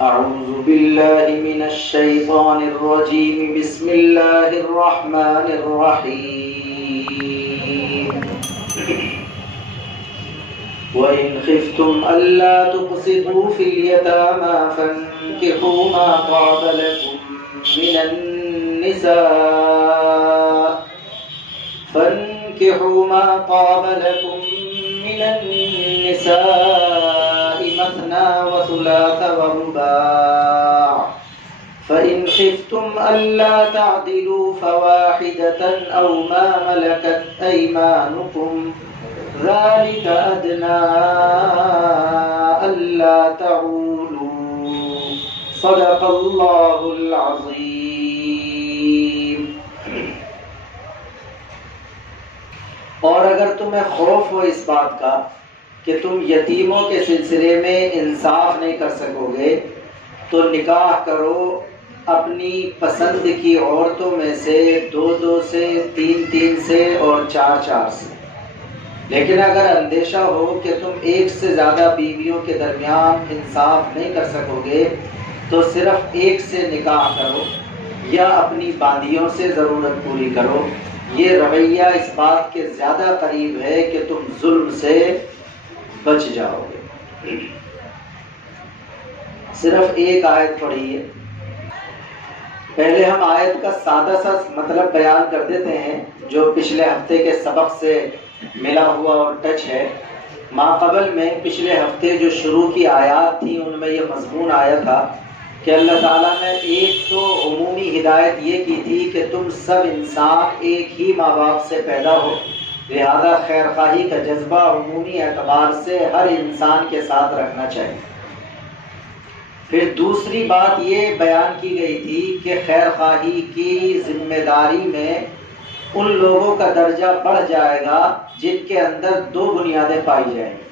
أعوذ بالله من الشيطان الرجيم. بسم الله الرحمن الرحيم. وإن خفتم ألا تقسطوا في اليتامى فانكحوا ما طاب لكم من النساء مثنى وثلاث ورباع فإن خفتم ألا تعدلوا فواحدة أو ما ملكت أيمانكم ذلك أدنى ألا تعولوا صدق الله العظيم. اور اگر تمہیں خوف ہو اس بات کا کہ تم یتیموں کے سلسلے میں انصاف نہیں کر سکو گے تو نکاح کرو اپنی پسند کی عورتوں میں سے 2 سے 3 سے اور 4 سے. لیکن اگر اندیشہ ہو کہ تم ایک سے زیادہ بیویوں کے درمیان انصاف نہیں کر سکو گے تو صرف ایک سے نکاح کرو یا اپنی باندیوں سے ضرورت پوری کرو. یہ رویہ اس بات کے زیادہ قریب ہے کہ تم ظلم سے بچ جاؤ گے. صرف ایک آیت پڑھی ہے. پہلے ہم آیت کا سادہ سا مطلب بیان کر دیتے ہیں جو پچھلے ہفتے کے سبق سے ملا ہوا اور ٹچ ہے. ماقبل میں پچھلے ہفتے جو شروع کی آیات تھی ان میں یہ مضمون آیا تھا کہ اللہ تعالیٰ نے ایک تو عمومی ہدایت یہ کی تھی کہ تم سب انسان ایک ہی ماں باپ سے پیدا ہو، لہذا خیر خواہی کا جذبہ عمومی اعتبار سے ہر انسان کے ساتھ رکھنا چاہیے. پھر دوسری بات یہ بیان کی گئی تھی کہ خیر خواہی کی ذمہ داری میں ان لوگوں کا درجہ بڑھ جائے گا جن کے اندر 2 بنیادیں پائی جائیں گی.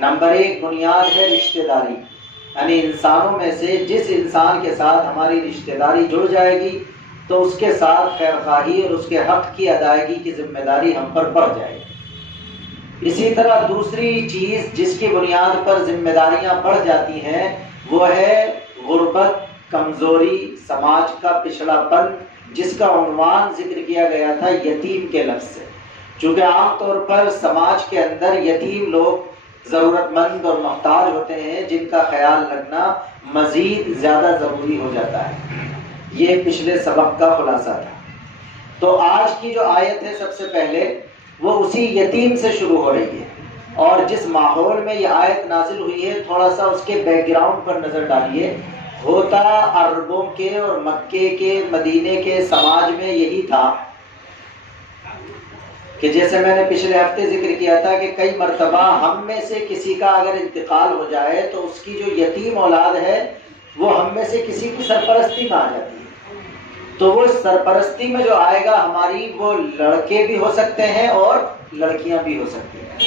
نمبر 1 بنیاد ہے رشتہ داری، یعنی انسانوں میں سے جس انسان کے ساتھ ہماری رشتہ داری جڑ جائے گی تو اس کے ساتھ خیر خواہی اور اس کے حق کی ادائیگی کی ذمہ داری ہم پر بڑھ جائے گی. اسی طرح دوسری چیز جس کی بنیاد پر ذمہ داریاں بڑھ جاتی ہیں وہ ہے غربت، کمزوری، سماج کا پچھڑا پن، جس کا عنوان ذکر کیا گیا تھا یتیم کے لفظ سے. چونکہ عام طور پر سماج کے اندر یتیم لوگ ضرورت مند اور محتاج ہوتے ہیں جن کا خیال رکھنا مزید زیادہ ضروری ہو جاتا ہے. یہ پچھلے سبق کا خلاصہ تھا. تو آج کی جو آیت ہے سب سے پہلے وہ اسی یتیم سے شروع ہو رہی ہے، اور جس ماحول میں یہ آیت نازل ہوئی ہے تھوڑا سا اس کے بیک گراؤنڈ پر نظر ڈالیے. ہوتا عربوں کے اور مکے کے مدینے کے سماج میں یہی تھا کہ جیسے میں نے پچھلے ہفتے ذکر کیا تھا کہ کئی مرتبہ ہم میں سے کسی کا اگر انتقال ہو جائے تو اس کی جو یتیم اولاد ہے وہ ہم میں سے کسی کی سرپرستی میں آ جاتی ہے. تو وہ سرپرستی میں جو آئے گا ہماری وہ لڑکے بھی ہو سکتے ہیں اور لڑکیاں بھی ہو سکتی ہیں.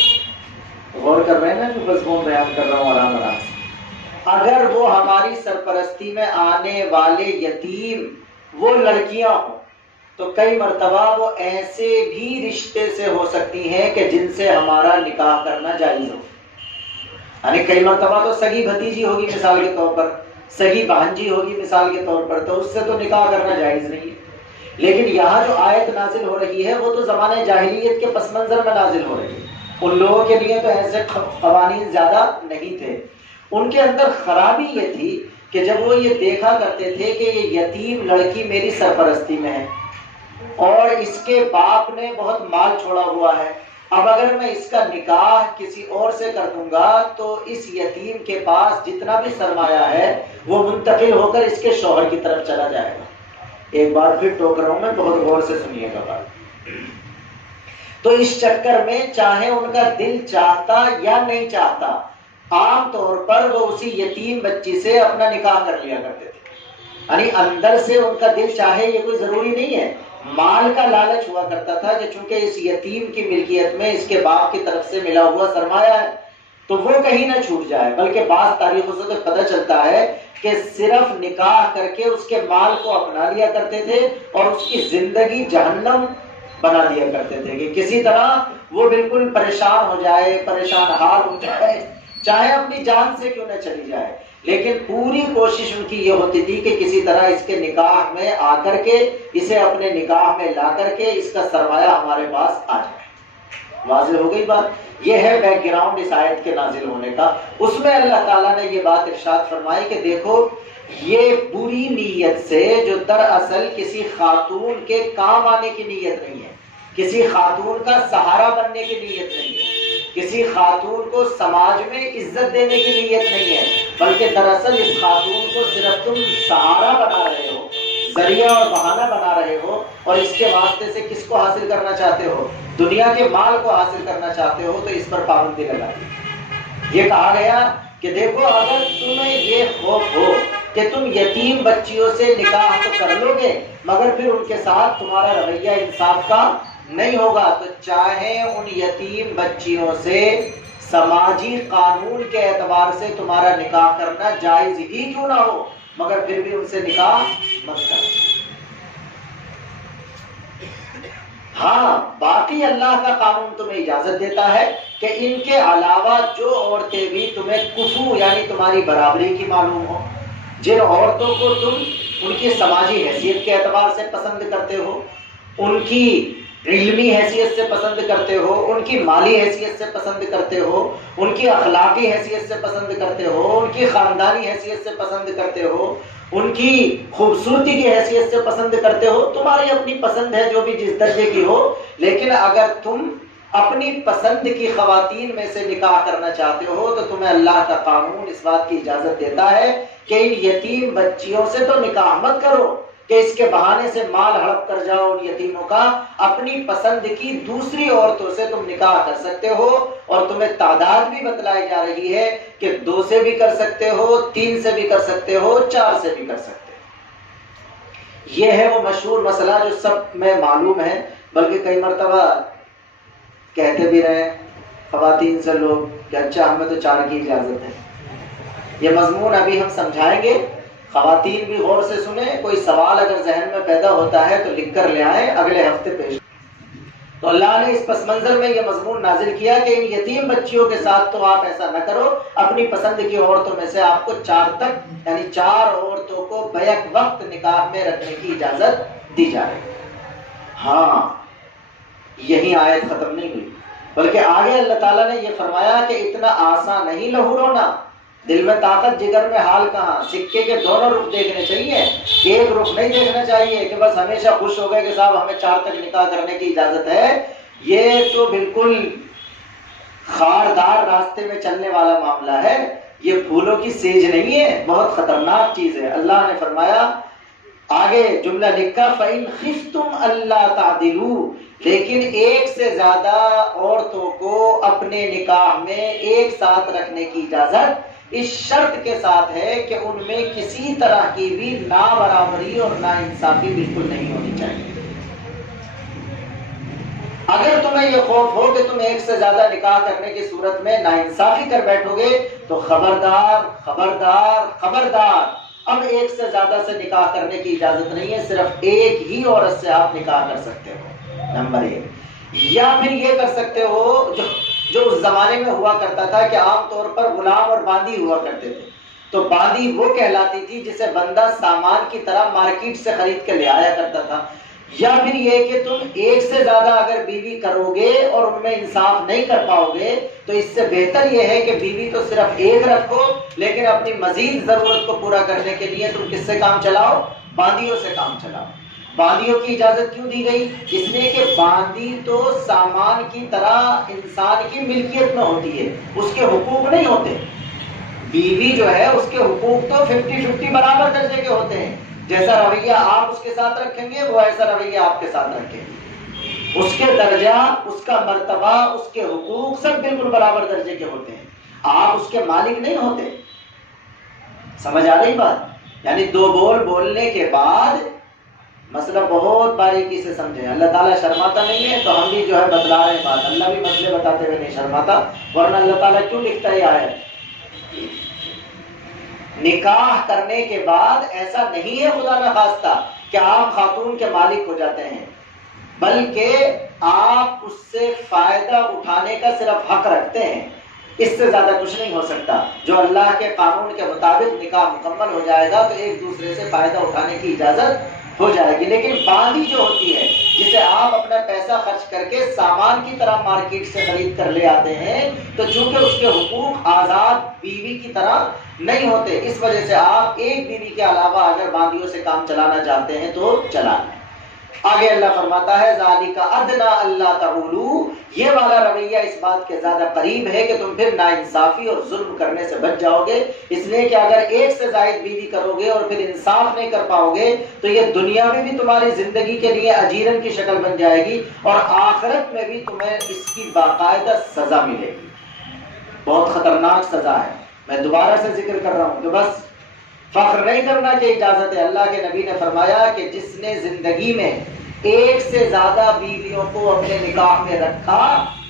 غور کر رہے ہیں نا جو مضمون بیان کر رہا ہوں آرام آرام سے. اگر وہ ہماری سرپرستی میں آنے والے یتیم وہ لڑکیاں ہوں تو کئی مرتبہ وہ ایسے بھی رشتے سے ہو سکتی ہیں کہ جن سے ہمارا نکاح کرنا جائز ہو. یعنی کئی مرتبہ تو سگی بھتیجی ہوگی مثال کے طور پر، سگی بہنجی ہوگی مثال کے طور پر، تو اس سے تو نکاح کرنا جائز نہیں ہے. لیکن یہاں جو آیت نازل ہو رہی ہے وہ تو زمانہ جاہلیت کے پس منظر میں نازل ہو رہی ہے. ان لوگوں کے لیے تو ایسے قوانین زیادہ نہیں تھے. ان کے اندر خرابی یہ تھی کہ جب وہ یہ دیکھا کرتے تھے کہ یہ یتیم لڑکی میری سرپرستی میں ہے اور اس کے باپ نے بہت مال چھوڑا ہوا ہے، اب اگر میں اس کا نکاح کسی اور سے کر دوں گا تو اس یتیم کے پاس جتنا بھی سرمایہ ہے وہ منتقل ہو کر اس کے شوہر کی طرف چلا جائے گا. ایک بار پھر ٹوک رہا ہوں میں، بہت غور سے سنیے گا بات. تو اس چکر میں چاہے ان کا دل چاہتا یا نہیں چاہتا عام طور پر وہ اسی یتیم بچی سے اپنا نکاح کر لیا کرتے تھے. یعنی اندر سے ان کا دل چاہے یہ کوئی ضروری نہیں ہے. مال کا لالچ ہوا کرتا تھا کہ چونکہ اس یتیم کی ملکیت میں اس کے باپ کی طرف سے ملا ہوا سرمایہ ہے تو وہ کہیں نہ چھوٹ جائے. بلکہ بعض تاریخوں سے تو پتہ چلتا ہے کہ صرف نکاح کر کے اس کے مال کو اپنا لیا کرتے تھے اور اس کی زندگی جہنم بنا دیا کرتے تھے کہ کسی طرح وہ بالکل پریشان ہو جائے، پریشان حال ہو جائے، چاہے اپنی جان سے کیوں نہ چلی جائے. لیکن پوری کوشش ان کی یہ ہوتی تھی کہ کسی طرح اس کے نکاح میں آ کر کے اسے اپنے نکاح میں لا کر کے اس کا سرمایہ ہمارے پاس آ جائے۔ واضح ہو گئی بات؟ یہ ہے بیک گراؤنڈ اس آیت کے نازل ہونے کا۔ اس میں اللہ تعالیٰ نے یہ بات ارشاد فرمائی کہ دیکھو یہ بری نیت سے جو دراصل کسی خاتون کے کام آنے کی نیت نہیں ہے، کسی خاتون کا سہارا بننے کی نیت نہیں ہے، کسی خاتون کو سماج میں عزت دینے کی نیت نہیں ہے، بلکہ دراصل اس خاتون کو صرف تم سہارا بنا رہے ہو، ذریعہ اور بہانہ بنا رہے ہو، اور اس کے واسطے سے کس کو حاصل کرنا چاہتے ہو؟ دنیا کے مال کو حاصل کرنا چاہتے ہو، تو اس پر پابندی لگا دی۔ یہ کہا گیا کہ دیکھو اگر تمہیں یہ خوف ہو کہ تم یتیم بچیوں سے نکاح تو کر لو گے مگر پھر ان کے ساتھ تمہارا رویہ انصاف کا نہیں ہوگا، تو چاہے ان یتیم بچیوں سے سماجی قانون کے اعتبار سے تمہارا نکاح کرنا جائز ہی کیوں نہ ہو، مگر پھر بھی ان سے نکاح مت کرو۔ ہاں باقی اللہ کا قانون تمہیں اجازت دیتا ہے کہ ان کے علاوہ جو عورتیں بھی تمہیں کفو یعنی تمہاری برابری کی معلوم ہو، جن عورتوں کو تم ان کی سماجی حیثیت کے اعتبار سے پسند کرتے ہو، ان کی علمی حیثیت سے پسند کرتے ہو، ان کی مالی حیثیت سے پسند کرتے ہو، ان کی اخلاقی حیثیت سے پسند کرتے ہو، ان کی خاندانی حیثیت سے پسند کرتے ہو، ان کی خوبصورتی کی حیثیت سے پسند کرتے ہو، تمہاری اپنی پسند ہے جو بھی جس درجے کی ہو، لیکن اگر تم اپنی پسند کی خواتین میں سے نکاح کرنا چاہتے ہو تو تمہیں اللہ کا قانون اس بات کی اجازت دیتا ہے کہ ان یتیم بچیوں سے تو نکاح مت کرو کہ اس کے بہانے سے مال ہڑپ کر جاؤ ان یتیموں کا، اپنی پسند کی دوسری عورتوں سے تم نکاح کر سکتے ہو، اور تمہیں تعداد بھی بتلائی جا رہی ہے کہ 2 سے بھی کر سکتے ہو، 3 سے بھی کر سکتے ہو، 4 سے بھی کر سکتے ہو۔ یہ ہے وہ مشہور مسئلہ جو سب میں معلوم ہے، بلکہ کئی مرتبہ کہتے بھی رہے خواتین سے لوگ کہ اچھا ہمیں تو 4 کی اجازت ہے۔ یہ مضمون ابھی ہم سمجھائیں گے، خواتین بھی غور سے سنیں، کوئی سوال اگر ذہن میں پیدا ہوتا ہے تو لکھ کر لے آئیں، اگلے ہفتے پیش۔ تو اللہ نے اس پس منظر میں یہ مضمون نازل کیا کہ ان یتیم بچیوں کے ساتھ تو آپ ایسا نہ کرو، اپنی پسند کی عورتوں میں سے آپ کو 4 تک یعنی 4 عورتوں کو بیک وقت نکاح میں رکھنے کی اجازت دی جا رہی ہے۔ ہاں یہی آیت ختم نہیں ہوئی، بلکہ آگے اللہ تعالیٰ نے یہ فرمایا کہ اتنا آسان نہیں لہو رونا، دل میں طاقت جگر میں حال کہاں، سکے کے دونوں رخ دیکھنے چاہیے، ایک رخ نہیں دیکھنا چاہیے کہ بس ہمیشہ خوش ہو گئے کہ صاحب ہمیں 4 تک نکاح کرنے کی اجازت ہے۔ یہ تو بالکل خاردار راستے میں چلنے والا معاملہ ہے، یہ پھولوں کی سیج نہیں ہے، بہت خطرناک چیز ہے۔ اللہ نے فرمایا آگے جملہ لکھا فَإِنْ خِفْتُمْ أَلَّا تَعْدِلُوا، لیکن ایک سے زیادہ عورتوں کو اپنے نکاح میں ایک ساتھ رکھنے کی اجازت اس شرط کے ساتھ ہے کہ ان میں کسی طرح کی بھی نابرابری اور ناانصافی بالکل نہیں ہونی چاہیے۔ اگر تمہیں یہ خوف ہو کہ تم ایک سے زیادہ نکاح کرنے کی صورت میں ناانصافی کر بیٹھو گے تو خبردار خبردار خبردار، اب ایک سے زیادہ سے نکاح کرنے کی اجازت نہیں ہے، صرف ایک ہی عورت سے آپ نکاح کر سکتے ہو، نمبر 1۔ یا پھر یہ کر سکتے ہو جو اس زمانے میں ہوا کرتا تھا کہ عام طور پر غلام اور باندی ہوا کرتے تھے، تو باندی وہ کہلاتی تھی جسے بندہ سامان کی طرح مارکیٹ سے خرید کے لے آیا کرتا تھا۔ یا پھر یہ کہ تم ایک سے زیادہ اگر بیوی کرو گے اور ان میں انصاف نہیں کر پاؤ گے تو اس سے بہتر یہ ہے کہ بیوی تو صرف ایک رکھو، لیکن اپنی مزید ضرورت کو پورا کرنے کے لیے تم کس سے کام چلاؤ؟ باندیوں سے کام چلاؤ۔ باندیوں کی اجازت کیوں دی گئی؟ اس لیے کہ باندی تو سامان کی طرح انسان کی ملکیت میں ہوتی ہے، اس کے حقوق نہیں ہوتے۔ بیوی جو ہے اس کے حقوق تو 50-50 برابر درجے کے ہوتے ہیں، جیسا رویہ آپ اس کے ساتھ رکھیں گے وہ ایسا رویہ آپ کے ساتھ رکھیں گے، اس کے درجہ، اس کا مرتبہ، اس کے حقوق سب بالکل برابر درجے کے ہوتے ہیں، آپ اس کے مالک نہیں ہوتے۔ سمجھ آ رہی بات؟ یعنی 2 بول بولنے کے بعد مسئلہ بہت باریکی سے سمجھیں۔ اللہ تعالیٰ شرماتا نہیں ہے تو ہم بھی جو ہے بتلا رہے ہیں بات، اللہ بھی مسئلے بتاتے ہوئے نہیں شرماتا، ورنہ اللہ تعالیٰ کیوں لکھتا ہے آیت؟ نکاح کرنے کے بعد ایسا نہیں ہے خدا نخواستہ کہ آپ خاتون کے مالک ہو جاتے ہیں، بلکہ آپ اس سے فائدہ اٹھانے کا صرف حق رکھتے ہیں۔ اس سے زیادہ کچھ نہیں ہو سکتا. جو اللہ کے قانون کے مطابق نکاح مکمل ہو جائے گا تو ایک دوسرے سے فائدہ اٹھانے کی اجازت ہو جائے گی. لیکن باندھی جو ہوتی ہے جسے آپ اپنا پیسہ خرچ کر کے سامان کی طرح مارکیٹ سے خرید کر لے آتے ہیں، تو چونکہ اس کے حقوق آزاد بیوی کی طرح نہیں ہوتے، اس وجہ سے آپ ایک بیوی کے علاوہ اگر باندھیوں سے کام چلانا چاہتے ہیں تو چلا لیں. آگے اللہ فرماتا ہے ذالک ادنی الا تعولوا، یہ والا رویہ اس بات کے زیادہ قریب ہے کہ تم پھر ناانصافی اور ظلم کرنے سے بچ جاؤ گے. اس لیے کہ اگر ایک سے زائد بیوی کرو گے اور پھر انصاف نہیں کر پاؤ گے تو یہ دنیا میں بھی تمہاری زندگی کے لیے اجیرن کی شکل بن جائے گی اور آخرت میں بھی تمہیں اس کی باقاعدہ سزا ملے گی. بہت خطرناک سزا ہے. میں دوبارہ سے ذکر کر رہا ہوں کہ بس فخر نہیں کرنا کہ اجازت ہے. اللہ کے نبی نے فرمایا کہ جس نے زندگی میں ایک سے زیادہ بیویوں کو اپنے نکاح میں رکھا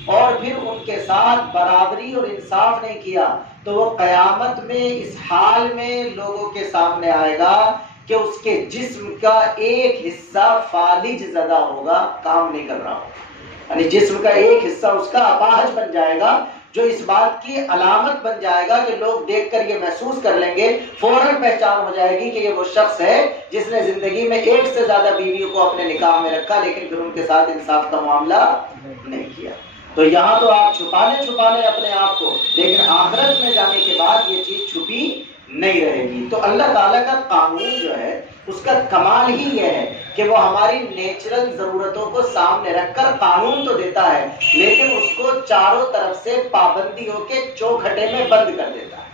اور پھر ان کے ساتھ برابری اور انصاف نہیں کیا تو وہ قیامت میں اس حال میں لوگوں کے سامنے آئے گا کہ اس کے جسم کا ایک حصہ فالج زدہ ہوگا، کام نہیں کر رہا ہوگا. یعنی جسم کا ایک حصہ اس کا اپاہج بن جائے گا، جو اس بات کی علامت بن جائے گا کہ لوگ دیکھ کر یہ محسوس کر لیں گے، فوراً پہچان ہو جائے گی کہ یہ وہ شخص ہے جس نے زندگی میں ایک سے زیادہ بیویوں کو اپنے نکاح میں رکھا لیکن پھر ان کے ساتھ انصاف کا معاملہ نہیں کیا. تو یہاں تو آپ چھپانے اپنے آپ کو، لیکن آخرت میں جانے کے بعد یہ چیز چھپی نہیں رہے گی. تو اللہ تعالیٰ کا قانون جو ہے اس کا کمال ہی یہ ہے کہ وہ ہماری نیچرل ضرورتوں کو سامنے رکھ کر قانون تو دیتا ہے لیکن اس کو چاروں طرف سے پابندیوں کے چوکھٹے میں بند کر دیتا ہے.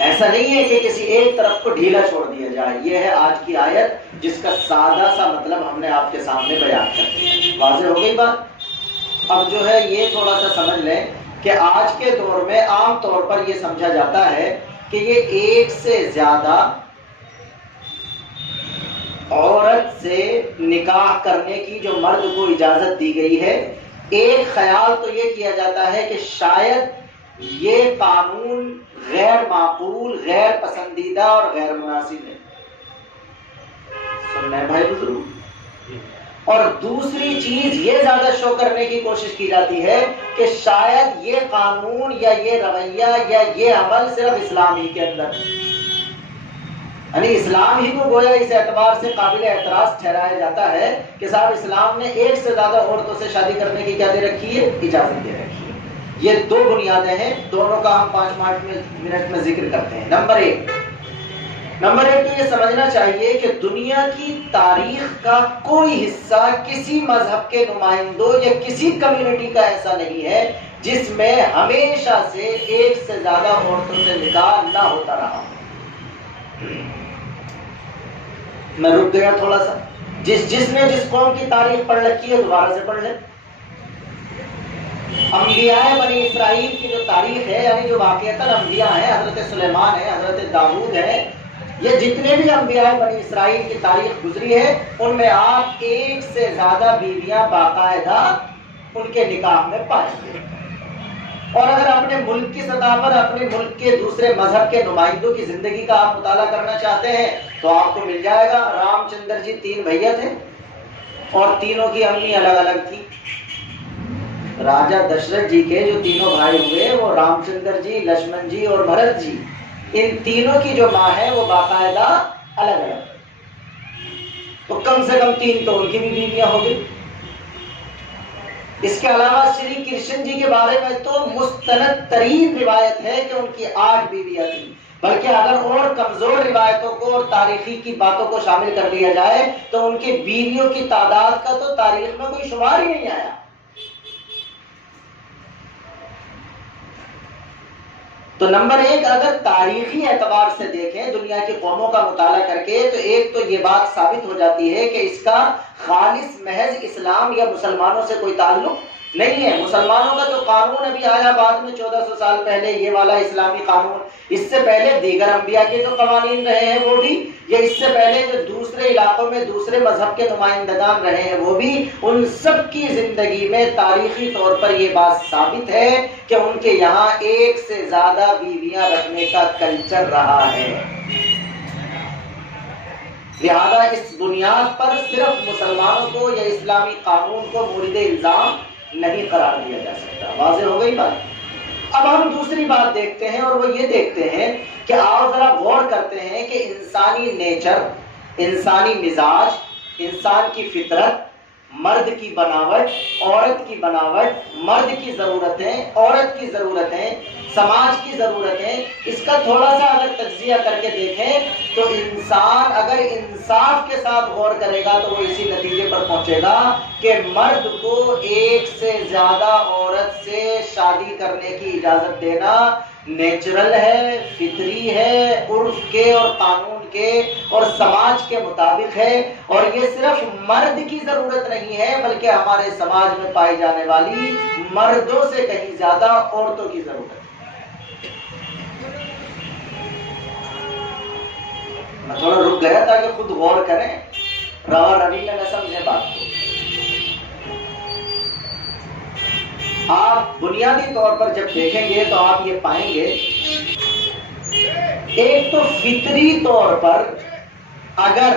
ایسا نہیں ہے کہ کسی ایک طرف کو ڈھیلا چھوڑ دیا جائے. یہ ہے آج کی آیت جس کا سادہ سا مطلب ہم نے آپ کے سامنے بیان کر دیا. واضح ہو گئی بات؟ اب جو ہے یہ تھوڑا سا سمجھ لیں کہ آج کے دور میں عام طور پر یہ سمجھا جاتا ہے کہ یہ ایک سے زیادہ عورت سے نکاح کرنے کی جو مرد کو اجازت دی گئی ہے، ایک خیال تو یہ کیا جاتا ہے کہ شاید یہ قانون غیر معقول، غیر پسندیدہ اور غیر مناسب ہے. سننا ہے بھائی بزرگ. اور دوسری چیز یہ زیادہ شو کرنے کی کوشش کی جاتی ہے کہ شاید یہ قانون یا یہ رویہ یا یہ عمل صرف اسلام ہی کے اندر ہے. یعنی اسلام ہی کو گویا اس اعتبار سے قابل اعتراض ٹھہرایا جاتا ہے کہ صاحب اسلام نے ایک سے زیادہ عورتوں سے شادی کرنے کی کیا دے رکھی ہے؟ اجازت دے رکھی ہے. یہ دو بنیادیں ہیں، دونوں کا ہم 5 منٹ میں ذکر کرتے ہیں. نمبر ایک تو یہ سمجھنا چاہیے کہ دنیا کی تاریخ کا کوئی حصہ کسی مذہب کے نمائندوں یا کسی کمیونٹی کا ایسا نہیں ہے جس میں ہمیشہ سے ایک سے زیادہ عورتوں سے نکاح نہ ہوتا رہا. میں رک گیا تھوڑا سا. جس نے جس قوم کی تاریخ پڑھ رکھی ہے دوبارہ سے پڑھ لیں. انبیاء بنی اسرائیل کی جو تاریخ ہے، یعنی جو واقعتاً انبیاء ہیں، حضرت سلیمان ہے، حضرت داؤد ہے، یہ جتنے بھی انبیاء بنی اسرائیل کی تاریخ گزری ہے ان میں آپ ایک سے زیادہ بیویاں باقاعدہ ان کے نکاح میں پائیں گے. اور اگر اپنے ملک کی سطح پر اپنے ملک کے دوسرے مذہب کے نمائندوں کی زندگی کا آپ مطالعہ کرنا چاہتے ہیں تو آپ کو مل جائے گا. رام چندر جی 3 بھیا تھے اور تینوں کی امی الگ الگ تھی. راجا دشرتھ جی کے جو تینوں بھائی ہوئے وہ رام چندر جی، لکشمن جی اور بھرت جی، ان تینوں کی جو ماں ہے وہ باقاعدہ الگ الگ. تو کم سے کم 3 تو ان کی بھی بیویاں ہو گئی. اس کے علاوہ شری کرشن جی کے بارے میں تو مستند ترین روایت ہے کہ ان کی 8 بیویاں تھیں. بلکہ اگر اور کمزور روایتوں کو اور تاریخی کی باتوں کو شامل کر لیا جائے تو ان کی بیویوں کی تعداد کا تو تاریخ میں کوئی شمار ہی نہیں آیا. تو نمبر 1 اگر تاریخی اعتبار سے دیکھیں دنیا کی قوموں کا مطالعہ کر کے تو ایک تو یہ بات ثابت ہو جاتی ہے کہ اس کا خالص محض اسلام یا مسلمانوں سے کوئی تعلق نہیں ہے. مسلمانوں کا تو قانون ابھی آیا بعد میں 1400 سال پہلے، یہ والا اسلامی قانون. اس سے پہلے دیگر انبیاء کے جو قوانین رہے ہیں وہ بھی، یا اس سے پہلے جو دوسرے علاقوں میں دوسرے مذہب کے نمائندگان رہے ہیں وہ بھی، ان سب کی زندگی میں تاریخی طور پر یہ بات ثابت ہے کہ ان کے یہاں ایک سے زیادہ بیویاں رکھنے کا کلچر رہا ہے. لہذا اس بنیاد پر صرف مسلمانوں کو یا اسلامی قانون کو مورد الزام نہیں قرار دیا جا سکتا. واضح ہو گئی بات؟ اب ہم دوسری بات دیکھتے ہیں، اور وہ یہ دیکھتے ہیں کہ آؤ ذرا غور کرتے ہیں کہ انسانی نیچر، انسانی مزاج، انسان کی فطرت، مرد کی بناوٹ، عورت کی بناوٹ، مرد کی ضرورتیں، عورت کی ضرورتیں، سماج کی ضرورتیں، اس کا تھوڑا سا اگر تجزیہ کر کے دیکھیں تو انسان اگر انصاف کے ساتھ غور کرے گا تو وہ اسی نتیجے پر پہنچے گا کہ مرد کو ایک سے زیادہ عورت سے شادی کرنے کی اجازت دینا نیچرل ہے، فطری ہے، عرف کے اور قانون کے اور سماج کے مطابق ہے، اور یہ صرف مرد کی ضرورت نہیں ہے بلکہ ہمارے سماج میں پائی جانے والی مردوں سے کہیں زیادہ عورتوں کی ضرورت ہے۔ میں تھوڑا رک گیا تاکہ خود غور کریں، روا روی میں نہ سمجھیں بات کو۔ آپ بنیادی طور پر جب دیکھیں گے تو آپ یہ پائیں گے، ایک تو فطری طور پر اگر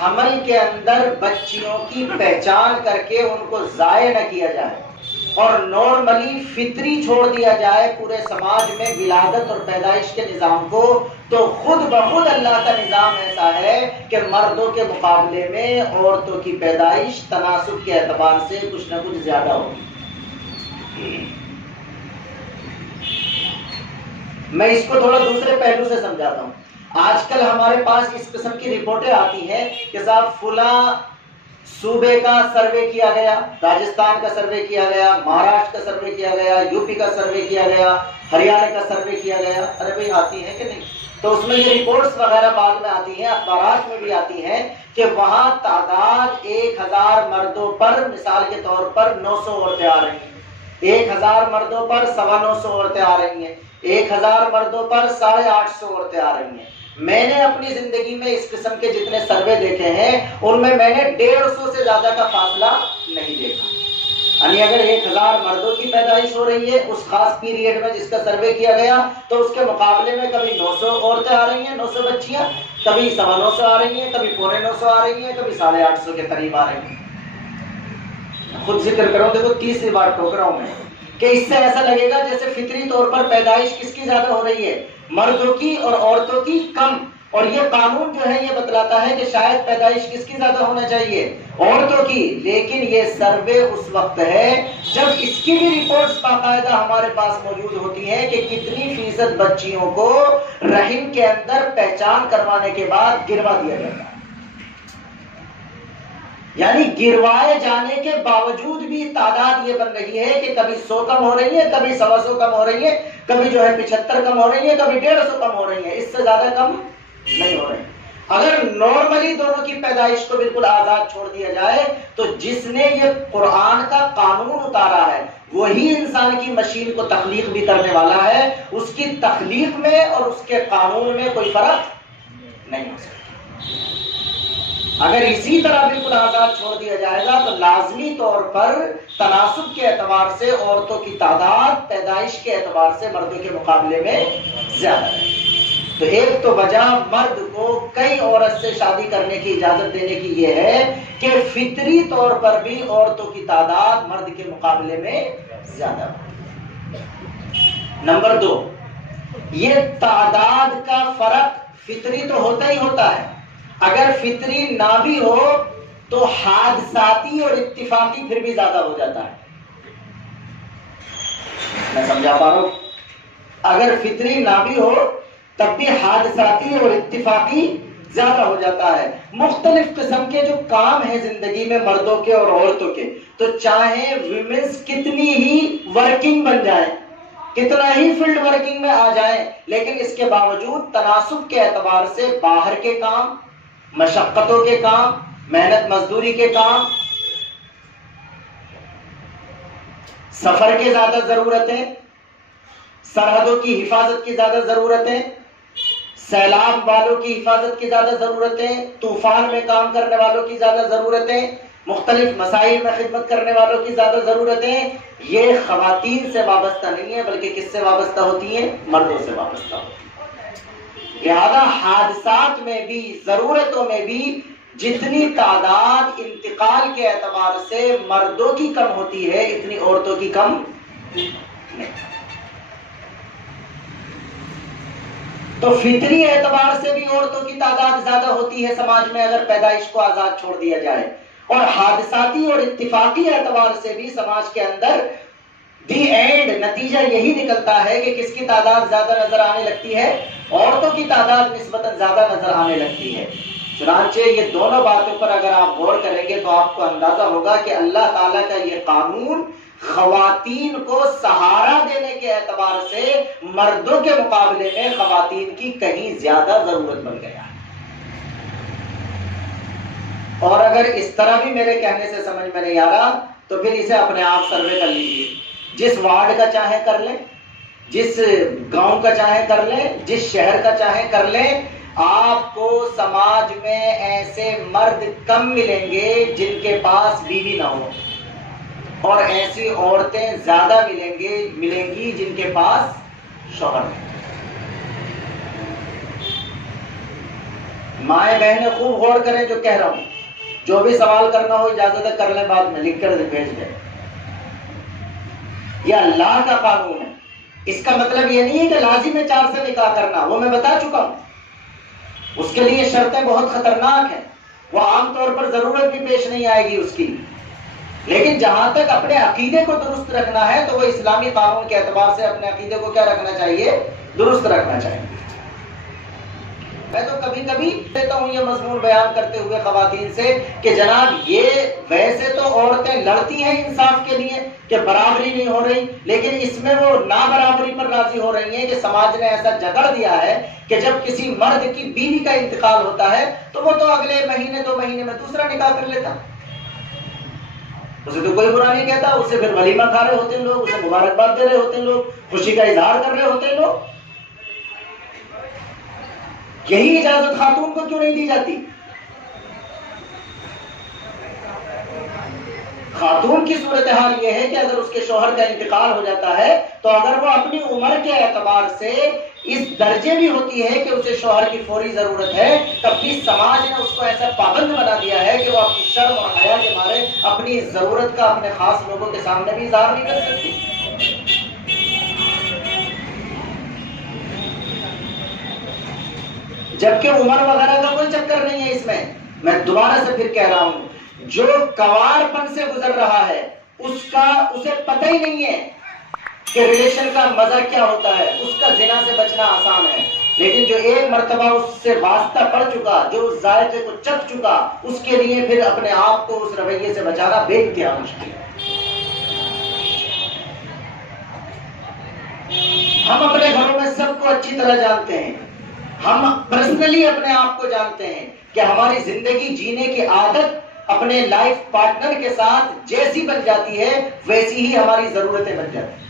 حمل کے اندر بچیوں کی پہچان کر کے ان کو ضائع نہ کیا جائے اور نارملی فطری چھوڑ دیا جائے پورے سماج میں ولادت اور پیدائش کے نظام کو، تو خود بخود اللہ کا نظام ایسا ہے کہ مردوں کے مقابلے میں عورتوں کی پیدائش تناسب کے اعتبار سے کچھ نہ کچھ زیادہ ہوگی۔ میں اس کو تھوڑا دوسرے پہلو سے سمجھاتا ہوں۔ آج کل ہمارے پاس اس قسم کی رپورٹیں آتی ہیں کہ صاحب فلاں صوبے کا سروے کیا گیا، راجستھان کا سروے کیا گیا، مہاراشٹر کا سروے کیا گیا، یو پی کا سروے کیا گیا، ہریانہ کا سروے کیا گیا۔ ارے بھائی آتی ہیں کہ نہیں؟ تو اس میں یہ رپورٹس وغیرہ بعد میں آتی ہیں، اخبارات میں بھی آتی ہیں کہ وہاں تعداد 1000 مردوں پر مثال کے طور پر 900 عورتیں آ رہی ہیں، 1000 مردوں پر 950 عورتیں آ رہی ہیں، 1000 مردوں پر 850 عورتیں آ رہی ہیں۔ میں نے اپنی زندگی میں اس قسم کے جتنے سروے دیکھے ہیں ان میں نے 150 سے زیادہ کا فاصلہ نہیں دیکھا۔ یعنی اگر 1000 مردوں کی پیدائش ہو رہی ہے اس خاص پیریڈ میں جس کا سروے کیا گیا تو اس کے مقابلے میں کبھی 900 عورتیں آ رہی ہیں، 900 بچیاں، کبھی 950 آ رہی ہیں، کبھی 950 آ رہی ہیں، کبھی 850 کے قریب آ رہی ہیں۔ خود ذکر کرو، دیکھو تیسری بار ٹوک رہا ہوں میں کہ اس سے ایسا لگے گا جیسے فطری طور پر پیدائش کس کی زیادہ ہو رہی ہے، مردوں کی اور عورتوں کی کم، اور یہ قانون جو ہے یہ بتلاتا ہے کہ شاید پیدائش کس کی زیادہ ہونا چاہیے، عورتوں کی۔ لیکن یہ سروے اس وقت ہے جب اس کی بھی رپورٹس باقاعدہ ہمارے پاس موجود ہوتی ہیں کہ کتنی فیصد بچیوں کو رحم کے اندر پہچان کروانے کے بعد گروا دیا جاتا ہے۔ یعنی گروائے جانے کے باوجود بھی تعداد یہ بن رہی ہے کہ کبھی 100 کم ہو رہی ہے، کبھی 125 کم ہو رہی ہے، کبھی 75 کم ہو رہی ہے، کبھی 150 کم ہو رہی ہے، اس سے زیادہ کم نہیں ہو رہی۔ اگر نارملی دونوں کی پیدائش کو بالکل آزاد چھوڑ دیا جائے تو جس نے یہ قرآن کا قانون اتارا ہے وہی انسان کی مشین کو تخلیق بھی کرنے والا ہے، اس کی تخلیق میں اور اس کے قانون میں کوئی فرق نہیں ہو سکتا۔ اگر اسی طرح بالکل آزاد چھوڑ دیا جائے گا تو لازمی طور پر تناسب کے اعتبار سے عورتوں کی تعداد پیدائش کے اعتبار سے مردوں کے مقابلے میں زیادہ ہے۔ تو ایک تو وجہ مرد کو کئی عورت سے شادی کرنے کی اجازت دینے کی یہ ہے کہ فطری طور پر بھی عورتوں کی تعداد مرد کے مقابلے میں زیادہ ہے۔ نمبر 2، یہ تعداد کا فرق فطری تو ہوتا ہی ہوتا ہے، اگر فطری نہ بھی ہو تو حادثاتی اور اتفاقی پھر بھی زیادہ ہو جاتا ہے۔ میں سمجھا پا رہا ہوں؟ اگر فطری نہ بھی ہو تب بھی حادثاتی اور اتفاقی زیادہ ہو جاتا ہے۔ مختلف قسم کے جو کام ہیں زندگی میں مردوں کے اور عورتوں کے، تو چاہے ویمنز کتنی ہی ورکنگ بن جائیں، کتنا ہی فیلڈ ورکنگ میں آ جائیں، لیکن اس کے باوجود تناسب کے اعتبار سے باہر کے کام، مشقتوں کے کام، محنت مزدوری کے کام، سفر کے زیادہ ضرورتیں، سرحدوں کی حفاظت کی زیادہ ضرورتیں، سیلاب والوں کی حفاظت کی زیادہ ضرورتیں، طوفان میں کام کرنے والوں کی زیادہ ضرورتیں، مختلف مسائل میں خدمت کرنے والوں کی زیادہ ضرورتیں، یہ خواتین سے وابستہ نہیں ہے بلکہ کس سے وابستہ ہوتی ہیں؟ مردوں سے وابستہ ہوتی ہیں۔ لہذا حادثات میں بھی، ضرورتوں میں بھی جتنی تعداد انتقال کے اعتبار سے مردوں کی کم ہوتی ہے اتنی عورتوں کی کم نہیں۔ تو فطری اعتبار سے بھی عورتوں کی تعداد زیادہ ہوتی ہے سماج میں اگر پیدائش کو آزاد چھوڑ دیا جائے، اور حادثاتی اور اتفاقی اعتبار سے بھی سماج کے اندر دی اینڈ نتیجہ یہی نکلتا ہے کہ کس کی تعداد زیادہ نظر آنے لگتی ہے؟ عورتوں کی تعداد نسبتاً زیادہ نظر آنے لگتی ہے۔ چنانچہ یہ دونوں باتوں پر اگر آپ غور کریں گے تو آپ کو اندازہ ہوگا کہ اللہ تعالیٰ کا یہ قانون خواتین کو سہارا دینے کے اعتبار سے مردوں کے مقابلے میں خواتین کی کہیں زیادہ ضرورت بن گیا ہے۔ اور اگر اس طرح بھی میرے کہنے سے سمجھ میں نہیں آ رہا تو پھر اسے اپنے آپ سروے کر لیجیے، جس وارڈ کا چاہے کر لیں، جس گاؤں کا چاہے کر لیں، جس شہر کا چاہے کر لیں، آپ کو سماج میں ایسے مرد کم ملیں گے جن کے پاس بیوی نہ ہو، اور ایسی عورتیں زیادہ ملیں گی جن کے پاس شوہر ہے۔ مائیں بہنیں خوب غور کریں جو کہہ رہا ہوں، جو بھی سوال کرنا ہو اجازت ہے کر لیں، بعد میں لکھ کر بھیج دیں۔ یہ اللہ کا قانون ہے، اس کا مطلب یہ نہیں ہے کہ لازم ہے 4 سے نکاح کرنا، وہ میں بتا چکا ہوں۔ اس کے لیے شرطیں بہت خطرناک ہیں، وہ عام طور پر ضرورت بھی پیش نہیں آئے گی اس کی، لیکن جہاں تک اپنے عقیدے کو درست رکھنا ہے تو وہ اسلامی قانون کے اعتبار سے اپنے عقیدے کو کیا رکھنا چاہیے؟ درست رکھنا چاہیے۔ میں تو کبھی کبھی دیتا ہوں یہ مضمون بیان کرتے ہوئے خواتین سے کہ جناب یہ ویسے تو عورتیں لڑتی ہیں انصاف کے لیے کہ برابری نہیں ہو رہی، لیکن اس میں وہ نابرابری پر راضی ہو رہی ہیں کہ سماج نے ایسا جگڑ دیا ہے کہ جب کسی مرد کی بیوی کا انتقال ہوتا ہے تو وہ تو اگلے مہینے 2 مہینے میں دوسرا نکاح کر لیتا، اسے تو کوئی برا نہیں کہتا، اسے پھر ولیمہ کھا رہے ہوتے ہیں لوگ، اسے مبارکباد دے رہے ہوتے ہیں لوگ، خوشی کا اظہار کر رہے ہوتے ہیں لوگ۔ یہی اجازت خاتون کو کیوں نہیں دی جاتی؟ خاتون کی صورتحال یہ ہے کہ اگر اس کے شوہر کا انتقال ہو جاتا ہے تو اگر وہ اپنی عمر کے اعتبار سے اس درجے بھی ہوتی ہے کہ اسے شوہر کی فوری ضرورت ہے، تب بھی سماج نے اس کو ایسا پابند بنا دیا ہے کہ وہ اپنی شرم اور حیا کے مارے اپنی ضرورت کا اپنے خاص لوگوں کے سامنے بھی اظہار نہیں کر سکتی۔ جبکہ عمر وغیرہ کا کوئی چکر نہیں ہے اس میں۔ میں دوبارہ سے پھر کہہ رہا ہوں، جو کوار پن سے گزر رہا ہے اسے پتہ ہی نہیں ہے کہ ریلیشن کا مزہ کیا ہوتا ہے، اس کا زنا سے بچنا آسان ہے، لیکن جو ایک مرتبہ اس سے واسطہ پڑ چکا، جو اس ذائقے کو چکھ چکا، اس کے لیے پھر اپنے آپ کو اس رویے سے بچانا بے انتہا مشکل ہے۔ ہم اپنے گھروں میں سب کو اچھی طرح جانتے ہیں، ہم پرسنلی اپنے آپ کو جانتے ہیں کہ ہماری زندگی جینے کی عادت اپنے لائف پارٹنر کے ساتھ جیسی بن جاتی ہے ویسی ہی ہماری ضرورتیں بن جاتی ہیں۔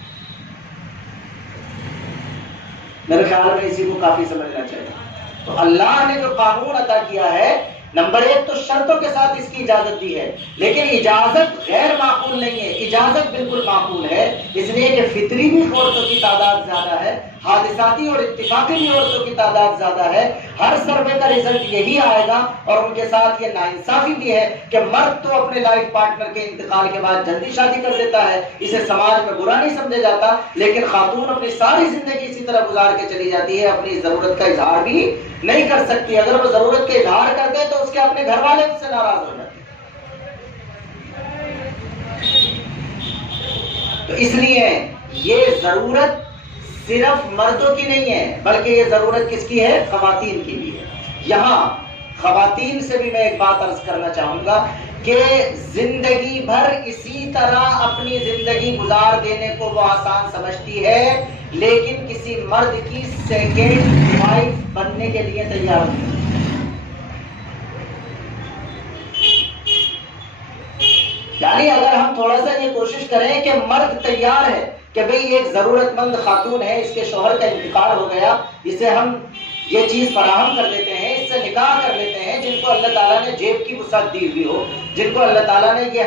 میرے خیال میں اسی کو کافی سمجھنا چاہیے۔ تو اللہ نے جو قانون عطا کیا ہے، نمبر 1 تو شرطوں کے ساتھ اس کی اجازت دی ہے، لیکن اجازت غیر معقول نہیں ہے، اجازت بالکل معقول ہے، اس لیے کہ فطری بھی عورتوں کی تعداد زیادہ ہے، حادثاتی اور اتفاقی بھی عورتوں کی تعداد زیادہ ہے۔ ہر سروے کا رزلٹ یہی آئے گا، اور ان کے ساتھ یہ ناانصافی بھی ہے کہ مرد تو اپنے لائف پارٹنر کے انتقال کے بعد جلدی شادی کر دیتا ہے، اسے سماج میں برا نہیں سمجھا جاتا، لیکن خاتون اپنی ساری زندگی اسی طرح گزار کے چلی جاتی ہے، اپنی ضرورت کا اظہار بھی نہیں کر سکتی۔ اگر وہ ضرورت کا اظہار کر دے تو اس کے اپنے گھر والے اس سے ناراض ہو جاتے ہیں۔ تو اس لیے یہ ضرورت صرف مردوں کی نہیں ہے، بلکہ یہ ضرورت کس کی ہے؟ خواتین کی بھی ہے۔ یہاں خواتین سے بھی میں ایک بات عرض کرنا چاہوں گا کہ زندگی بھر اسی طرح اپنی زندگی گزار دینے کو وہ آسان سمجھتی ہے، لیکن کسی مرد کی سیکنڈ وائف بننے کے لیے تیار نہیں۔ یعنی اگر ہم تھوڑا سا یہ کوشش کریں کہ مرد تیار ہے کہ بھئی ایک ضرورت مند خاتون ہے، اس کے شوہر کا انتقال ہو گیا، اسے ہم یہ چیز فراہم کر دیتے ہیں، اس سے نکاح کر لیتے ہیں، جن کو اللہ تعالیٰ نے جیب کی وسعت دی ہوئی ہو، جن کو اللہ تعالیٰ نے یہ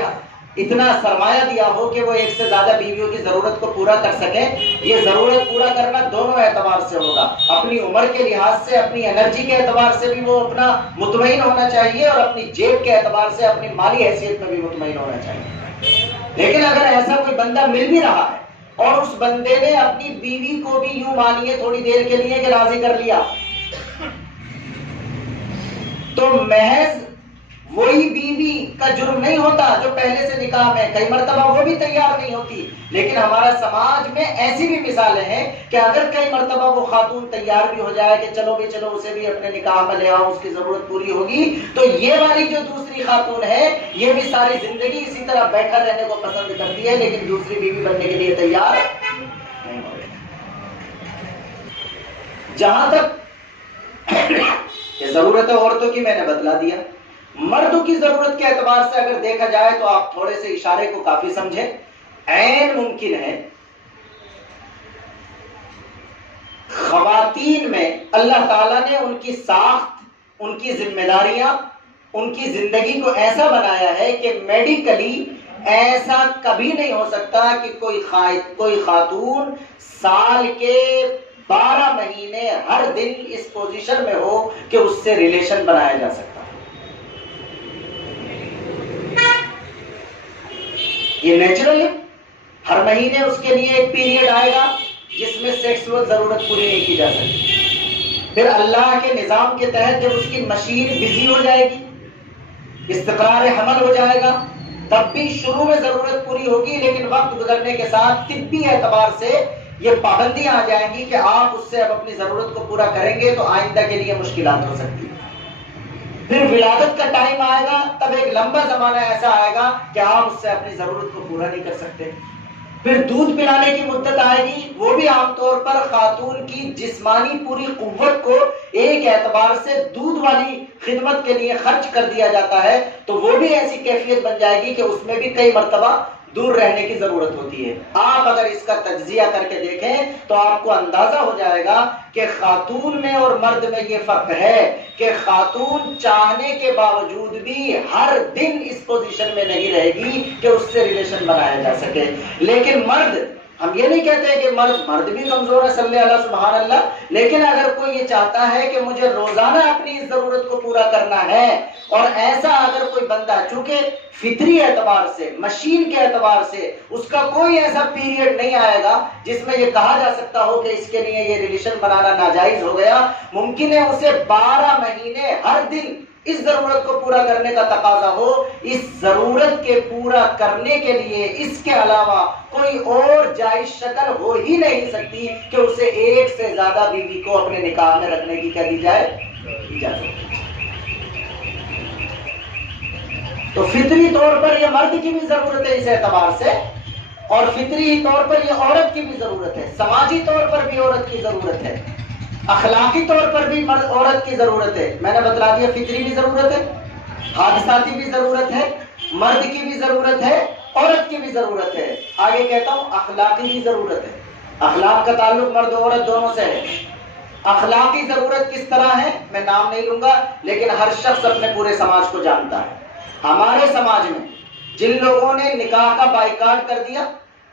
اتنا سرمایہ دیا ہو کہ وہ ایک سے زیادہ بیویوں کی ضرورت کو پورا کر سکیں۔ یہ ضرورت پورا کرنا دونوں اعتبار سے ہوگا، اپنی عمر کے لحاظ سے، اپنی انرجی کے اعتبار سے بھی وہ اپنا مطمئن ہونا چاہیے، اور اپنی جیب کے اعتبار سے، اپنی مالی حیثیت میں بھی مطمئن ہونا چاہیے۔ لیکن اگر ایسا کوئی بندہ مل بھی رہا ہے اور اس بندے نے اپنی بیوی کو بھی یوں مانیے تھوڑی دیر کے لیے کہ راضی کر لیا، تو محض وہی بیوی کا جرم نہیں ہوتا جو پہلے سے نکاح میں، کئی مرتبہ وہ بھی تیار نہیں ہوتی، لیکن ہمارا سماج میں ایسی بھی مثالیں ہیں کہ اگر کئی مرتبہ وہ خاتون تیار بھی ہو جائے کہ چلو بھی چلو اسے بھی اپنے نکاح میں لے آؤ، اس کی ضرورت پوری ہوگی، تو یہ والی جو دوسری خاتون ہے یہ بھی ساری زندگی اسی طرح بیٹھا رہنے کو پسند کرتی ہے، لیکن دوسری بیوی بننے کے لیے تیار نہیں ہو رہی۔ جہاں تک یہ ضرورت ہے عورتوں کی میں نے بتلا دیا، مردوں کی ضرورت کے اعتبار سے اگر دیکھا جائے تو آپ تھوڑے سے اشارے کو کافی سمجھیں۔ عین ممکن ہے خواتین میں اللہ تعالیٰ نے ان کی ساخت، ان کی ذمہ داریاں، ان کی زندگی کو ایسا بنایا ہے کہ میڈیکلی ایسا کبھی نہیں ہو سکتا کہ کوئی خاتون سال کے 12 مہینے ہر دن اس پوزیشن میں ہو کہ اس سے ریلیشن بنایا جا سکتا۔ یہ نیچرل ہے، ہر مہینے اس کے لیے ایک پیریڈ آئے گا جس میں سیکسول ضرورت پوری نہیں کی جا سکتی۔ پھر اللہ کے نظام کے تحت جب اس کی مشین بزی ہو جائے گی، استقرار حمل ہو جائے گا، تب بھی شروع میں ضرورت پوری ہوگی، لیکن وقت گزرنے کے ساتھ طبی اعتبار سے یہ پابندیاں آ جائیں گی کہ آپ اس سے اب اپنی ضرورت کو پورا کریں گے تو آئندہ کے لیے مشکلات ہو سکتی ہیں۔ پھر ولادت کا ٹائم آئے گا، تب ایک لمبا زمانہ ایسا آئے گا کہ آپ اس سے اپنی ضرورت کو پورا نہیں کر سکتے۔ پھر دودھ پلانے کی مدت آئے گی، وہ بھی عام طور پر خاتون کی جسمانی پوری قوت کو ایک اعتبار سے دودھ والی خدمت کے لیے خرچ کر دیا جاتا ہے، تو وہ بھی ایسی کیفیت بن جائے گی کہ اس میں بھی کئی مرتبہ دور رہنے کی ضرورت ہوتی ہے۔ آپ اگر اس کا تجزیہ کر کے دیکھیں تو آپ کو اندازہ ہو جائے گا کہ خاتون میں اور مرد میں یہ فرق ہے کہ خاتون چاہنے کے باوجود بھی ہر دن اس پوزیشن میں نہیں رہے گی کہ اس سے ریلیشن بنایا جا سکے، لیکن مرد، ہم یہ نہیں کہتے کہ مرد بھی کمزور ہے، صلی اللہ سبحان اللہ، لیکن اگر کوئی یہ چاہتا ہے کہ مجھے روزانہ اپنی اس ضرورت کو پورا کرنا ہے، اور ایسا اگر کوئی بندہ چونکہ فطری اعتبار سے، مشین کے اعتبار سے اس کا کوئی ایسا پیریڈ نہیں آئے گا جس میں یہ کہا جا سکتا ہو کہ اس کے لیے یہ ریلیشن بنانا ناجائز ہو گیا، ممکن ہے اسے 12 مہینے ہر دن اس ضرورت کو پورا کرنے کا تقاضا ہو، اس ضرورت کے پورا کرنے کے لیے اس کے علاوہ کوئی اور جائز شکل ہو ہی نہیں سکتی کہ اسے ایک سے زیادہ بیوی کو اپنے نکاح میں رکھنے کی کہہ دی جائے اجازت۔ تو فطری طور پر یہ مرد کی بھی ضرورت ہے اس اعتبار سے، اور فطری طور پر یہ عورت کی بھی ضرورت ہے، سماجی طور پر بھی عورت کی ضرورت ہے، اخلاقی طور پر بھی عورت کی ضرورت ہے۔ میں نے بتلا دیا، فطری بھی ضرورت ہے، حادثاتی بھی ضرورت ہے، مرد کی بھی ضرورت ہے، عورت کی بھی ضرورت ہے۔ آگے کہتا ہوں اخلاقی بھی ضرورت ہے۔ اخلاق کا تعلق مرد و عورت دونوں سے ہے۔ اخلاقی ضرورت کس طرح ہے میں نام نہیں لوں گا، لیکن ہر شخص اپنے پورے سماج کو جانتا ہے۔ ہمارے سماج میں جن لوگوں نے نکاح کا بائیکاٹ کر دیا،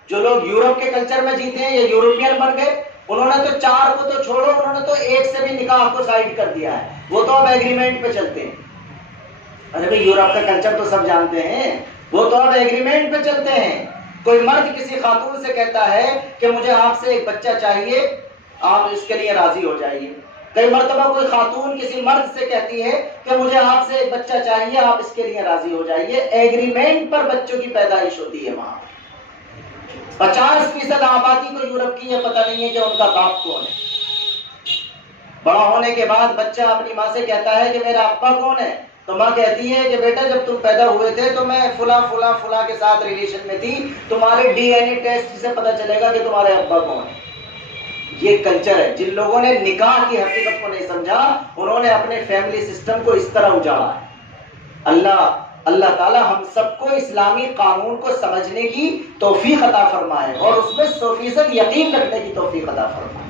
جو لوگ یورپ کے کلچر میں جیتے ہیں یا یورپین بن گئے، انہوں نے تو 4 کو تو چھوڑو، انہوں نے تو ایک سے بھی نکاح کو سائڈ کر دیا ہے، وہ تو اب ایگریمنٹ پہ چلتے ہیں۔ ارے بھائی یورپ کا کلچر تو سب جانتے ہیں، وہ تو اب ایگریمنٹ پہ چلتے ہیں۔ کوئی مرد کسی خاتون سے کہتا ہے کہ مجھے آپ سے ایک بچہ چاہیے، آپ اس کے لیے راضی ہو جائیے۔ کئی مرتبہ کوئی خاتون کسی مرد سے کہتی ہے کہ مجھے آپ سے ایک بچہ چاہیے، آپ اس کے لیے راضی ہو جائیے۔ ایگریمنٹ پر بچوں کی پیدائش ہوتی ہے وہاں۔ 50% آبادی کو یورپ کی یہ پتہ نہیں ہے کہ ان کا باپ کون ہے۔ بڑا ہونے کے بعد بچہ اپنی ماں سے کہتا ہے کہ میرا ابا کون ہے، تو ماں کہتی ہے کہ بیٹا جب تم پیدا ہوئے تھے تو میں فلاں فلاں فلاں کے ساتھ ریلیشن میں تھی، تمہارے ڈی این اے ٹیسٹ سے پتہ چلے گا کہ تمہارے ابا کون ہے۔ یہ کلچر ہے۔ جن لوگوں نے نکاح کی حقیقت کو نہیں سمجھا، انہوں نے اپنے فیملی سسٹم کو اس طرح اجاڑا ہے۔ اللہ تعالی ہم سب کو اسلامی قانون کو سمجھنے کی توفیق عطا فرمائے اور اس میں 100% یقین رکھنے کی توفیق عطا فرمائے۔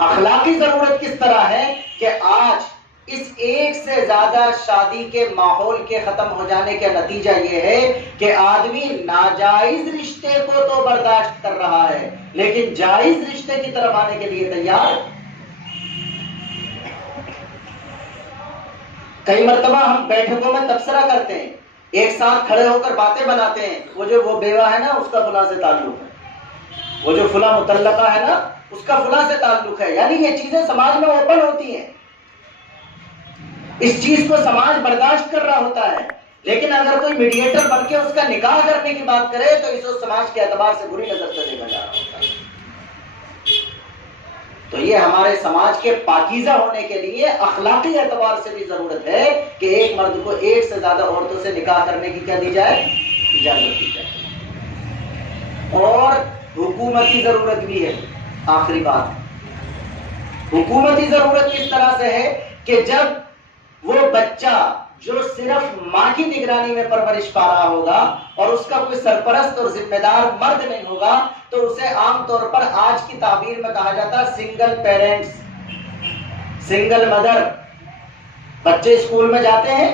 اخلاقی ضرورت کس طرح ہے کہ آج اس ایک سے زیادہ شادی کے ماحول کے ختم ہو جانے کا نتیجہ یہ ہے کہ آدمی ناجائز رشتے کو تو برداشت کر رہا ہے لیکن جائز رشتے کی طرف آنے کے لیے تیار۔ کئی مرتبہ ہم بیٹھکوں میں تبصرہ کرتے ہیں، ایک ساتھ کھڑے ہو کر باتیں بناتے ہیں، وہ جو وہ بیوہ ہے نا اس کا فلاں سے تعلق ہے، وہ جو فلاں متعلقہ ہے نا اس کا فلاں سے تعلق ہے، یعنی یہ چیزیں سماج میں اوپن ہوتی ہیں، اس چیز کو سماج برداشت کر رہا ہوتا ہے، لیکن اگر کوئی میڈیٹر بن کے اس کا نکاح کرنے کی بات کرے تو اس کو سماج کے اعتبار سے بری نظر سے دیکھا جا رہا ہوتا ہے۔ تو یہ ہمارے سماج کے پاکیزہ ہونے کے لیے اخلاقی اعتبار سے بھی ضرورت ہے کہ ایک مرد کو ایک سے زیادہ عورتوں سے نکاح کرنے کی کیا دی جائے، اجازت دی جائے۔ اور حکومتی ضرورت بھی ہے، آخری بات، حکومتی ضرورت کس طرح سے ہے کہ جب وہ بچہ جو صرف ماں کی نگرانی میں پرورش پا رہا ہوگا اور اس کا کوئی سرپرست اور ذمہ دار مرد نہیں ہوگا تو اسے عام طور پر آج کی تعبیر میں کہا جاتا ہے سنگل پیرنٹس، سنگل مدر۔ بچے اسکول میں جاتے ہیں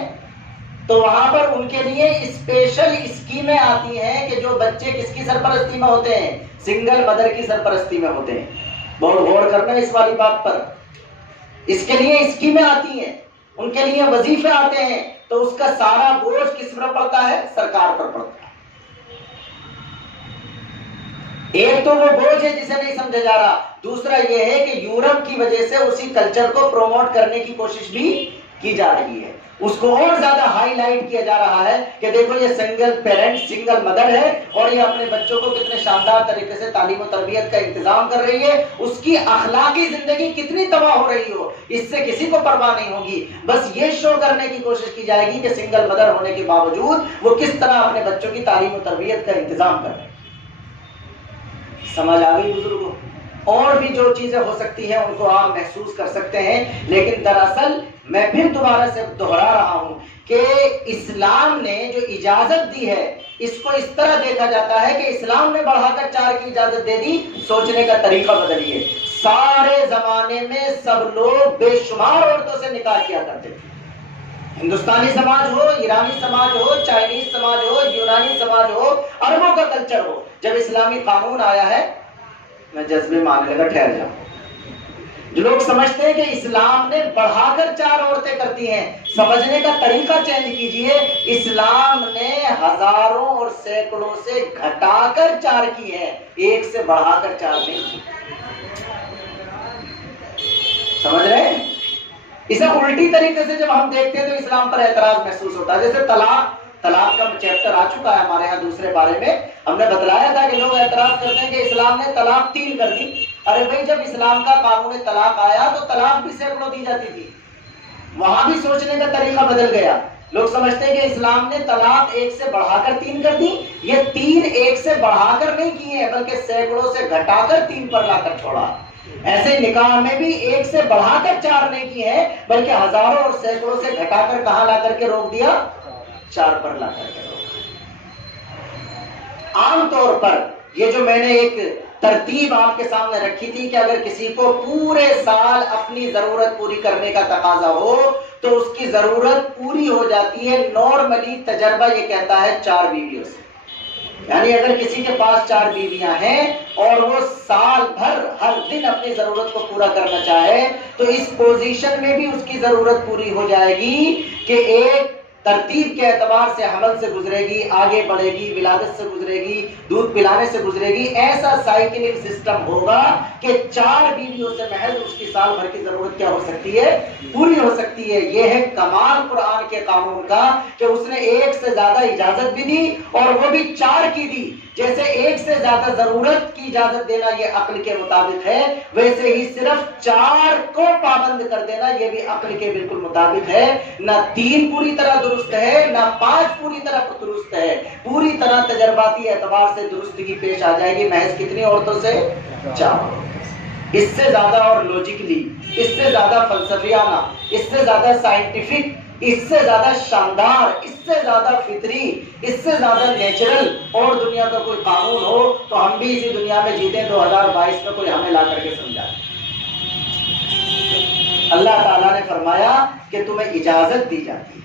تو وہاں پر ان کے لیے اسپیشل اسکیمیں آتی ہیں کہ جو بچے کس کی سرپرستی میں ہوتے ہیں، سنگل مدر کی سرپرستی میں ہوتے ہیں۔ بہت غور کرنا اس والی بات پر، اس کے لیے اسکیمیں آتی ہیں، ان کے لیے وظیفے آتے ہیں، تو اس کا سارا بوجھ کس پر پڑتا ہے، سرکار پر پڑتا ہے۔ ایک تو وہ بوجھ ہے جسے نہیں سمجھا جا رہا، دوسرا یہ ہے کہ یورپ کی وجہ سے اسی کلچر کو پروموٹ کرنے کی کوشش بھی کی جا رہی ہے، اس کو اور زیادہ ہائی لائٹ کیا جا رہا ہے کہ دیکھو یہ سنگل پیرنٹ، سنگل مدر ہے اور یہ اپنے بچوں کو کتنے شاندار طریقے سے تعلیم و تربیت کا انتظام کر رہی ہے، اس کی اخلاقی زندگی کتنی تباہ ہو رہی ہو اس سے کسی کو پرواہ نہیں ہوگی، بس یہ شو کرنے کی کوشش کی جائے گی کہ سنگل مدر ہونے کے باوجود وہ کس طرح اپنے بچوں کی تعلیم و تربیت کا انتظام کر رہے ہیں۔ سمجھ آ گئی بزرگوں؟ اور بھی جو چیزیں ہو سکتی ہیں ان کو آپ محسوس کر سکتے ہیں، لیکن دراصل میں پھر دوبارہ سے دہرا رہا ہوں کہ اسلام نے جو اجازت دی ہے اس کو اس طرح دیکھا جاتا ہے کہ اسلام نے بڑھا کر 4 کی اجازت دے دی، سوچنے کا طریقہ بدلیے۔ سارے زمانے میں سب لوگ بے شمار عورتوں سے نکاح کیا کرتے تھے، ہندوستانی سماج ہو، ایرانی سماج ہو، چائنیز سماج ہو، یونانی سماج ہو، عربوں کا کلچر ہو۔ جب اسلامی قانون آیا ہے، میں جذبے ماننے لگا، ٹھہر جاؤں، جو لوگ سمجھتے ہیں کہ اسلام نے بڑھا کر 4 عورتیں کرتی ہیں، سمجھنے کا طریقہ چینج کیجئے، اسلام نے ہزاروں اور سینکڑوں سے گھٹا کر 4 کی ہے، ایک سے بڑھا کر 4 نہیں کی۔ سمجھ رہے ہیں؟ اسے الٹی طریقے سے جب ہم دیکھتے ہیں تو اسلام پر اعتراض محسوس ہوتا ہے۔ جیسے طلاق کا چیپٹر آ چکا ہے ہمارے ہاں دوسرے بارے میں، ہم نے بتلایا تھا کہ لوگ اعتراض کرتے ہیں کہ اسلام نے طلاق 3 کر دی۔ ارے بھائی جب اسلام کا قانون طلاق آیا تو طلاق بھی سینکڑوں دی جاتی تھی، وہاں بھی سوچنے کا طریقہ بدل گیا۔ لوگ سمجھتے ہیں کہ اسلام نے طلاق 1 سے بڑھا کر 3 کر دی، یہ 3 1 سے بڑھا کر نہیں کی ہے بلکہ سینکڑوں سے گھٹا کر 3 پر لا کر چھوڑا۔ ایسے نکاح میں بھی 1 سے بڑھا کر 4 نہیں کی ہے بلکہ ہزاروں اور سینکڑوں سے گھٹا کر کہاں لا کر کے روک دیا، 4 پر لا کر کے روک دیا۔ عام طور پر یہ جو میں نے ایک ترتیب آپ کے سامنے رکھی تھی کہ اگر کسی کو پورے سال اپنی ضرورت پوری کرنے کا تقاضا ہو تو اس کی ضرورت پوری ہو جاتی ہے، نارملی تجربہ یہ کہتا ہے 4 بیویوں سے۔ یعنی اگر کسی کے پاس 4 بیویاں ہیں اور وہ سال بھر ہر دن اپنی ضرورت کو پورا کرنا چاہے تو اس پوزیشن میں بھی اس کی ضرورت پوری ہو جائے گی کہ ایک ترتیب کے اعتبار سے حمل سے گزرے گی، آگے بڑھے گی، ولادت سے گزرے گی، دودھ پلانے سے گزرے گی، ایسا سائیکلک سسٹم ہوگا کہ 4 بیویوں سے محض اس کی سال بھر کی ضرورت کیا ہو سکتی ہے، پوری ہو سکتی ہے۔ یہ ہے کمال قرآن کے قانون کا کہ اس نے 1 سے زیادہ اجازت بھی دی اور وہ بھی 4 کی دی۔ جیسے 1 سے زیادہ ضرورت کی اجازت دینا یہ عقل کے مطابق ہے، ویسے ہی صرف 4 کو پابند کر دینا یہ بھی عقل کے بالکل مطابق ہے۔ نہ 3 پوری طرح درست ہے، نہ 5 پوری طرح درست ہے، پوری طرح تجرباتی اعتبار سے درستگی پیش آ جائے گی محض کتنی عورتوں سے، 4۔ اس سے زیادہ اور لوجیکلی، اس سے زیادہ فلسفیانہ، اس سے زیادہ سائنٹیفک، اس سے زیادہ شاندار، اس سے زیادہ فطری، اس سے زیادہ نیچرل اور دنیا کا کوئی قانون ہو تو ہم بھی اسی دنیا میں جیتے 2022 میں کوئی ہمیں لا کر کے سمجھائے۔ اللہ تعالیٰ نے فرمایا کہ تمہیں اجازت دی جاتی ہے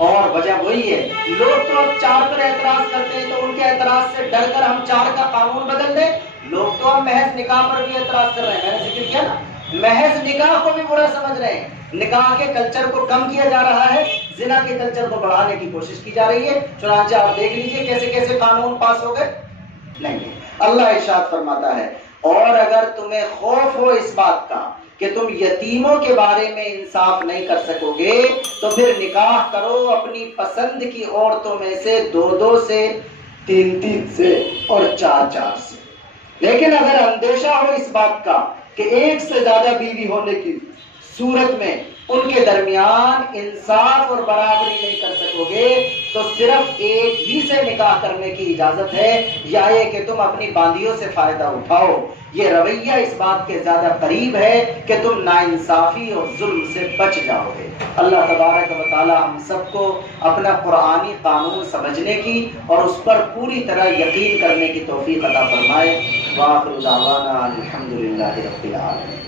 اور وجہ وہی ہے۔ لوگ تو اب 4 پر اعتراض کرتے ہیں تو ان کے اعتراض سے ڈر کر ہم 4 کا قانون بدل دیں۔ لوگ تو اب محض نکاح پر بھی اعتراض کر رہے ہیں، میں نے ذکر کیا نا، محض نکاح کو بھی برا سمجھ رہے ہیں، نکاح کے کلچر کو کم کیا جا رہا ہے، زنا کے کلچر کو بڑھانے کی کوشش کی جا رہی ہے۔ چنانچہ آپ دیکھ لیجئے کیسے کیسے قانون پاس ہو گئے۔ نہیں، اللہ ارشاد فرماتا ہے اور اگر تمہیں خوف ہو اس بات کا کہ تم یتیموں کے بارے میں انصاف نہیں کر سکو گے تو پھر نکاح کرو اپنی پسند کی عورتوں میں سے 2 سے 3 سے اور 4 سے. لیکن اگر اندیشہ ہو اس بات کا کہ ایک سے زیادہ بیوی ہونے کی صورت میں ان کے درمیان انصاف اور برابری نہیں کر سکو گے تو صرف ایک ہی سے نکاح کرنے کی اجازت ہے، یا یہ کہ تم اپنی باندیوں سے فائدہ اٹھاؤ. یہ رویہ اس بات کے زیادہ قریب ہے کہ تم ناانصافی اور ظلم سے بچ جاؤ گے. اللہ تبارک و تعالی ہم سب کو اپنا قرآنی قانون سمجھنے کی اور اس پر پوری طرح یقین کرنے کی توفیق عطا فرمائے. وآخر دعوانا الحمدللہ رب العالمین.